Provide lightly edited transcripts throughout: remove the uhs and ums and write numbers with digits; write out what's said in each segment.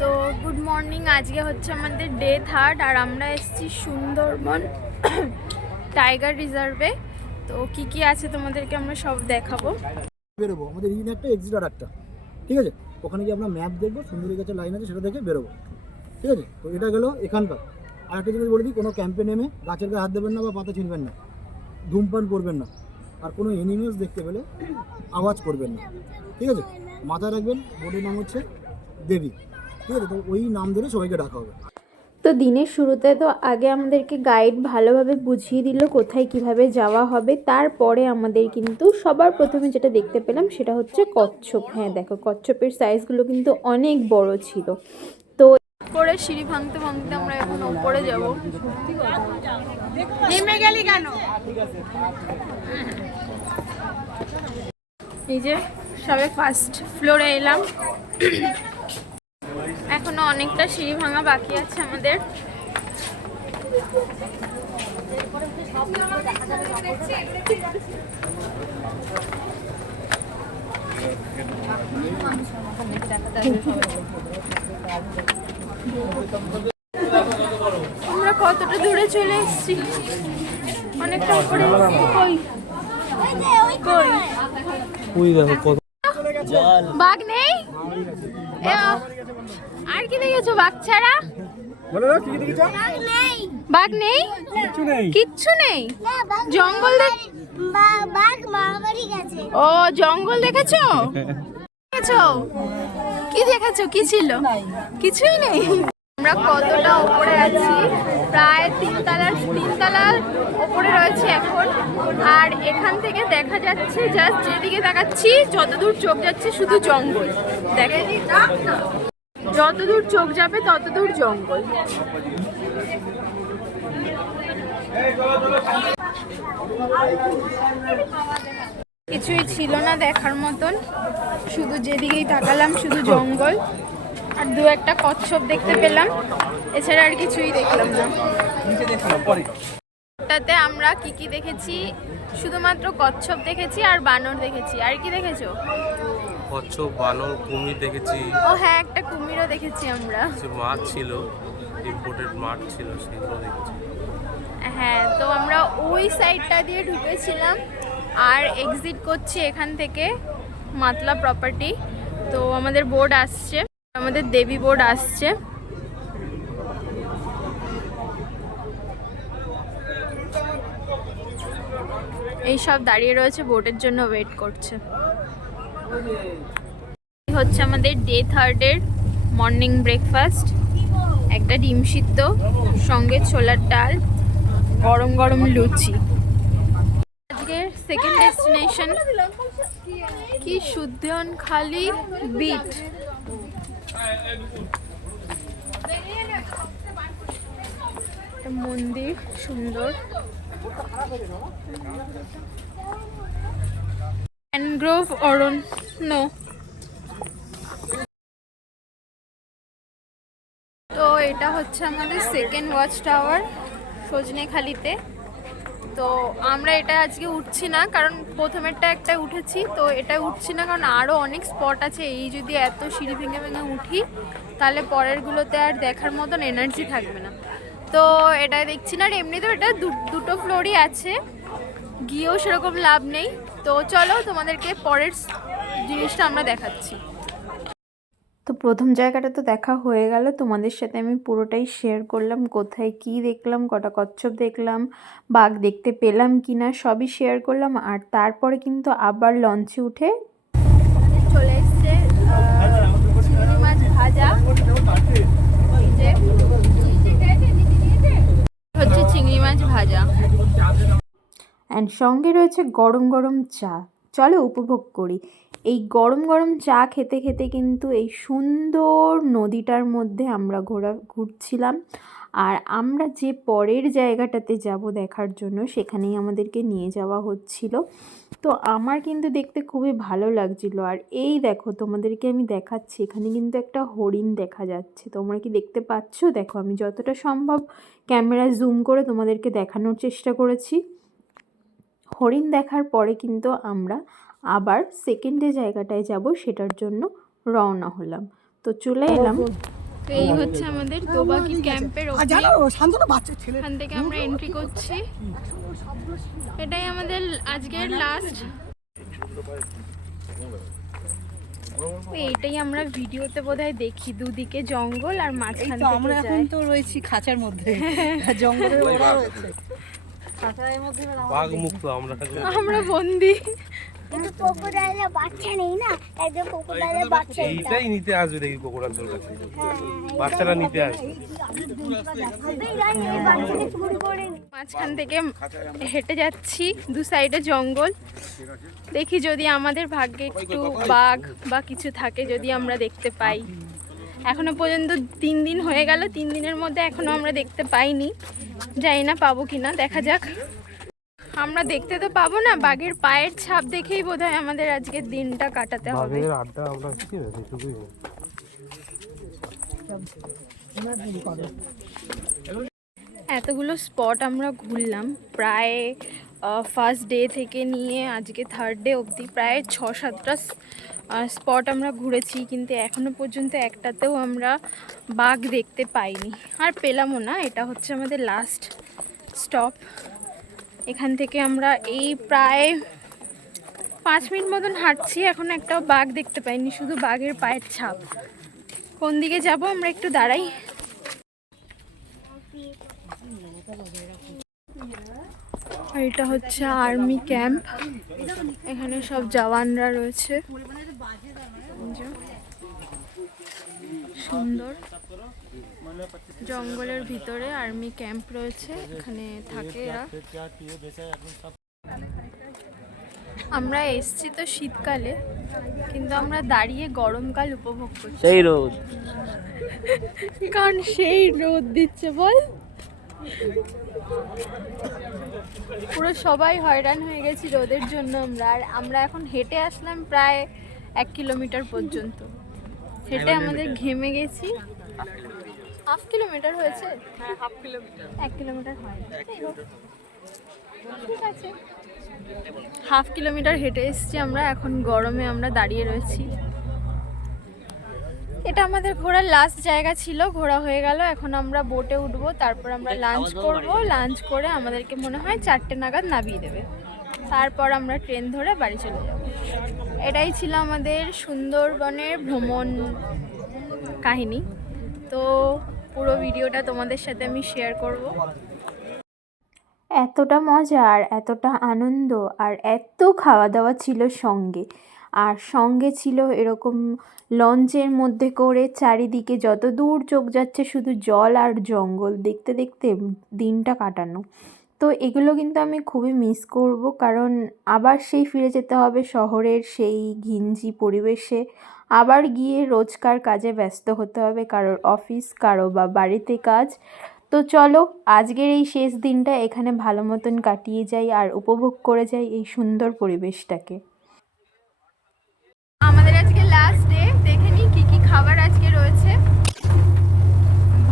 তো good morning. আজকে হচ্ছে আমাদের ডে 3 আর আমরা এসেছি সুন্দরবন টাইগার রিজার্ভে। তো কি কি আছে তোমাদেরকে আমরা সব দেখাবো। বেরোবো আমাদের ইন একটা এক্সিট আর একটা, ঠিক আছে। ওখানে গিয়ে আমরা ম্যাপ দেখবো, সুন্দরী গাছের লাইন আছে সেটা দেখে বেরোবো, ঠিক আছে। তো এটা গেলো এখানকার। আর একটা জিনিস বলে দিই, কোনো ক্যাম্পে নেমে গাছের গায়ে হাত দেবেন না বা পাতা ছিঁড়বেন না, ধূমপান করবেন না, আর কোনো এনিমেলস দেখতে পেলে আওয়াজ করবেন না, ঠিক আছে। মাথায় রাখবেন বোর্ডের নাম হচ্ছে দেবী, ঠিক আছে। তো ওই নাম ধরে সবাইকে ডাকা হবে। তো দিনের শুরুতে তো আগে আমাদেরকে গাইড ভালোভাবে বুঝিয়ে দিল কোথায় কিভাবে যাওয়া হবে। তারপরে আমাদের কিন্তু সবার প্রথমে যেটা দেখতে পেলাম সেটা হচ্ছে কচ্ছপ। হ্যাঁ দেখো, কচ্ছপের সাইজগুলো কিন্তু অনেক বড় ছিল। তো করে সিঁড়ি ভাঙতে ভাঙতে আমরা এখন উপরে যাব। নেমে গেলি কেন? এই যে সবে ফার্স্ট ফ্লোরে এলাম। এখনো অনেকটা সিঁড়ি ভাঙা বাকি আছে আমাদের। আমরা কতটা দূরে চলে এসেছি, অনেকটা উপরে। বাঘ নেই? আর কি দেখেছো বাঘ ছাড়া? বাঘ নেই, কিচ্ছু নেই। জঙ্গল ও জঙ্গল দেখেছো? কি দেখেছো? কি ছিল? কিছুই নেই। আমরা কতটা উপরে আছি, প্রায় তিনতলার উপরে রয়েছে এখন। আর এখান থেকে দেখা যাচ্ছে, জাস্ট যেদিকে দেখাচ্ছি যতদূর চোখ যাচ্ছে শুধু জঙ্গল। দেখে যতদূর চোখ যাবে ততদূর জঙ্গল। কিছুই ছিল না দেখার মতন, শুধু যেদিকেই তাকালাম শুধু জঙ্গল আর দু একটা কচ্ছপ দেখতে পেলাম, এছাড়া আর কিছুই দেখলাম না। ওটাতে আমরা কি কি দেখেছি? শুধুমাত্র কচ্ছপ দেখেছি আর বানর দেখেছি। আর কি দেখেছো? কচ্ছপ, বানর, কুমির দেখেছি। ও হ্যাঁ, একটা কুমিরও দেখেছি আমরা। মাছ ছিল, ইম্পোর্টেড মাছ ছিল, সেগুলো দেখেছি। হ্যাঁ, তো আমরা ওই সাইডটা দিয়ে ঢুকেছিলাম আর এক্সিট করছি এখান থেকে মাতলা প্রপার্টি। তো আমাদের বোর্ড আসছে, আমাদের দেবী বোর্ড আসছে। এই সব দাঁড়িয়ে রয়েছে বোর্ডের জন্য, ওয়েট করছে। হচ্ছে আমাদের ডে 3 এর মর্নিং ব্রেকফাস্ট। একটা ডিম সিদ্ধ, সঙ্গে ছোলার ডাল, গরম গরম লুচি। আজকের সেকেন্ড ডেস্টিনেশন কি সুদ্ধনখালি বিট। মন্দির সুন্দর, ম্যানগ্রোভ অরণ্য। তো এটা হচ্ছে আমাদের সেকেন্ড ওয়াচ টাওয়ার সজনেখালিতে। তো আমরা এটা আজকে উঠছি না, কারণ প্রথমেরটা একটা উঠেছি, তো এটা উঠছি না কারণ আরও অনেক স্পট আছে। এই যদি এত সিঁড়ি ভেঙে ভেঙে উঠি তাহলে পরেরগুলোতে আর দেখার মতন এনার্জি থাকবে না। তো এটা দেখছি না। আর এমনিতেও এটা দুটো ফ্লোরই আছে, গিয়েও সেরকম লাভ নেই। তো চলো তোমাদেরকে পরের জিনিসটা আমরা দেখাচ্ছি। তো প্রথম জায়গাটা তো দেখা হয়ে গেল, তোমাদের সাথে আমি পুরোটাই শেয়ার করলাম কোথায় কি দেখলাম, কটা কচ্ছপ দেখলাম, বাঘ দেখতে পেলাম কিনা সবই শেয়ার করলাম। আর তারপরে কিন্তু আবার লঞ্চে উঠে চলে এসছে চিংড়ি মাছ ভাজা। হচ্ছে চিংড়ি মাছ ভাজা, অ্যান্ড সঙ্গে রয়েছে গরম গরম চা। চলো উপভোগ করি। এই গরম গরম চা খেতে খেতে কিন্তু এই সুন্দর নদীটার মধ্যে আমরা ঘুরছিলাম। আর আমরা যে পরের জায়গাটাতে যাব দেখার জন্য, সেখানেই আমাদেরকে নিয়ে যাওয়া হচ্ছিল। তো আমার কিন্তু দেখতে খুবই ভালো লাগছিল। আর এই দেখো, তোমাদেরকে আমি দেখাচ্ছি, এখানে কিন্তু একটা হরিণ দেখা যাচ্ছে। তোমরা কি দেখতে পাচ্ছ? দেখো, আমি যতটা সম্ভব ক্যামেরা জুম করে তোমাদেরকে দেখানোর চেষ্টা করেছি। হরিণ দেখার পরে কিন্তু আমরা আবার সেকেন্ডে জায়গাটায় যাব, সেটার জন্য রওনা হলাম। তো চলে এলাম তো এই হচ্ছে আমাদের দোবাকি ক্যাম্পের আর অবধি। জানো শান্তনু বাচ্চা ছেলে এখান থেকে আমরা এন্ট্রি করছি। এটাই আমাদের আজকের লাস্ট। এইটাই আমরা ভিডিওতে বোধহয় দেখি, দুদিকে জঙ্গল আর মাঝখান তো আমরা থেকে এখন যায়। তো রয়েছি খাঁচার মধ্যে জঙ্গলের ওরা রয়েছে খাঁচার মধ্যে এবার বাঘ মুক্ত আমরা আমরা বন্দি। কিন্তু ক্রোকোডাইলের বাচ্চা নেই না, একদম ক্রোকোডাইলের বাচ্চা এটা। এইটাই নিতে আসবে দেখি কোকোড়ার তোর কাছে বাচ্চারা নিতে আসবে এই গাড়ি এই বাচ্চাকে চুরি করে নিয়ে মাঝখান থেকে হেঁটে যাচ্ছি, দু সাইডে জঙ্গল। দেখি যদি আমাদের ভাগ্যে একটু বাঘ বা কিছু থাকে, যদি আমরা দেখতে পাই। এখনো পর্যন্ত 3 দিন হয়ে গেল, 3 দিনের মধ্যে এখনো আমরা দেখতে পাইনি। জানি না পাবো কিনা, দেখা যাক। আমরা দেখতে তো পাবো না, বাঘের পায়ের ছাপ দেখেই বোধহয় আমাদের আজকের দিনটা কাটাতে হবে। বাঘের আড্ডা আমরা কি রে শুধুই এতগুলো স্পট আমরা ঘুরলাম প্রায় ফার্স্ট ডে থেকে নিয়ে আজকে 3rd ডে অবধি প্রায় 6-7টা স্পট আমরা ঘুরেছি, কিন্তু এখনো পর্যন্ত একটাতেও আমরা বাঘ দেখতে পাইনি, আর পেলামও না। এটা হচ্ছে আমাদের লাস্ট স্টপ। এখান থেকে আমরা এই প্রায় 5 মিনিট মতন হাঁটছি, এখনো একটাও বাঘ দেখতে পাইনি, শুধু বাঘের পায়ের ছাপ। কোন দিকে যাব আমরা একটু দাঁড়াই। আর এটা হচ্ছে আর্মি ক্যাম্প, এখানে সব জওয়ানরা রয়েছে। সুন্দর জঙ্গলের ভিতরে আর্মি ক্যাম্প রয়েছে, এখানে থাকে এরা। আমরা এসছি তো শীতকালে, কিন্তু আমরা দাঁড়িয়ে গরমকাল উপভোগ করছি। সেই রোদ কারণ সেই রোদ দিচ্ছে বল। পুরো সবাই হয়রান হয়ে গেছি রোদের জন্য আমরা। আর আমরা এখন হেঁটে আসলাম প্রায় 1 কিলোমিটার পর্যন্ত। হেঁটে আমাদের ঘেমে গেছি। 1/2 কিলোমিটার হয়েছে? 1 কিলোমিটার হয়, ঠিক আছে। 1/2 কিলোমিটার হেঁটে এসেছি আমরা, এখন গরমে আমরা দাঁড়িয়ে রয়েছি। এটা আমাদের ঘোরার লাস্ট জায়গা ছিল, ঘোরা হয়ে গেল। এখন আমরা বোটে উঠবো, তারপর আমরা লাঞ্চ করব। লাঞ্চ করে আমাদেরকে মনে হয় 4টে নাগাদ নামিয়ে দেবে, তারপর আমরা ট্রেন ধরে বাড়ি চলে যাব। এটাই ছিল আমাদের সুন্দরবনের ভ্রমণ কাহিনী। তো পুরো ভিডিওটা তোমাদের সাথে আমি শেয়ার করব। এতটা মজা আর এতটা আনন্দ আর এত খাওয়া দাওয়া ছিল সঙ্গে, আর সঙ্গে ছিল এরকম লঞ্চের মধ্যে করে চারিদিকে যত দূর চোখ যাচ্ছে শুধু জল আর জঙ্গল দেখতে দেখতে দিনটা কাটানো। তো এগুলো কিন্তু আমি খুবই মিস করব, কারণ আবার সেই ফিরে যেতে হবে শহরের সেই ঘিঞ্জি পরিবেশে, আবার গিয়ে রোজকার কাজে ব্যস্ত হতে হবে, কারোর অফিস, কারো বা বাড়িতে কাজ। তো চলো আজকের এই শেষ দিনটা এখানে ভালো মতন কাটিয়ে যাই আর উপভোগ করে যাই এই সুন্দর পরিবেশটাকে। আমাদের আজকে লাস্ট ডে, দেখে নিই কি কি খাবার আজকে রয়েছে।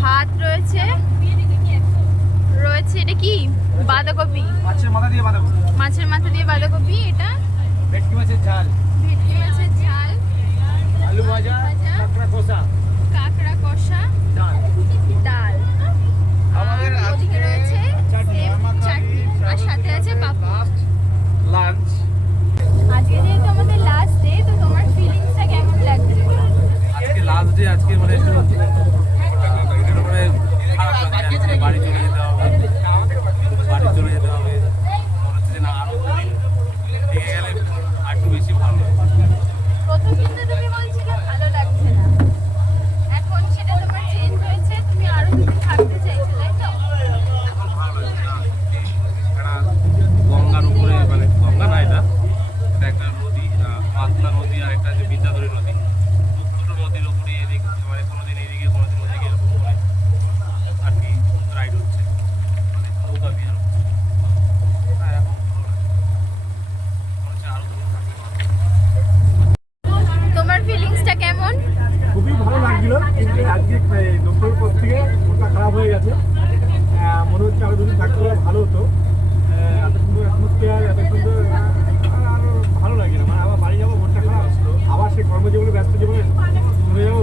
ভাত রয়েছে, রয়েছে এটা কি বাঁধাকপি, মাছের মাথা দিয়ে বাঁধাকপি, মাছের মাথা দিয়ে বাঁধাকপি, এটা ভেটকি মাছের ঝাল, ভেটকি মাছের ঝাল, আলু ভাজা, কাঁকড়া কষা, কাঁকড়া কষা, ডাল। ডাল। আর ওদিকে রয়েছে সেম চাটনি, আর সাথে আছে পাপড়। লাঞ্চ আজকে যেহেতু আমাদের লাস্ট ডে, তো তোমার ফিলিংসটা কেমন লাগছে? আজকে লাস্ট ডে, আজকে মানে একটু মানে খারাপ লাগছে। আজকে বাড়ি চলে যেতে হবে, বাড়ি চলে যেতে হবে। মনে হচ্ছে যে না আরো দুদিন থেকে গেলে আর একটু বেশি ভালো লাগবে। প্রথম কিন্তু তুমি বলছিলে ভালো লাগছে না, এখন সেটা তোমার চেঞ্জ হয়েছে, তুমি আরো দুদিন থাকতে চাইছো, তাই তো? এখন ভালো লাগছে না। একটা গঙ্গার উপরে, মানে গঙ্গা না, এটা একটা নদী, পাতলা নদী, আর একটা যে বিদ্যাধরী নদী, দুটো নদীর উপরে এদিকে মানে কোনোদিন এদিকে কোনোদিন ওদিকে এরকম করে আর কি রাইড হচ্ছে, মানে নৌকা বিহার। হ্যাঁ, এখন ভালো লাগছে। মনে হচ্ছে আরো দুদিন থাকতে পারবো। তোমার ফিলিংসটা কেমন? খুবই ভালো লাগছিল, কিন্তু আজকে ডক্টরের পর থেকে মনটা খারাপ হয়ে গেছে। মনে হচ্ছে আরো দুদিন থাকতে পারলে ভালো হতো। এত সুন্দর অ্যাটমসফিয়ার, এত সুন্দর, আরো ভালো লাগে না। মানে আবার বাড়ি যাবো, মনটা খারাপ, আবার সেই কর্মজীবনে ব্যস্ত জীবনে চলে যাবো।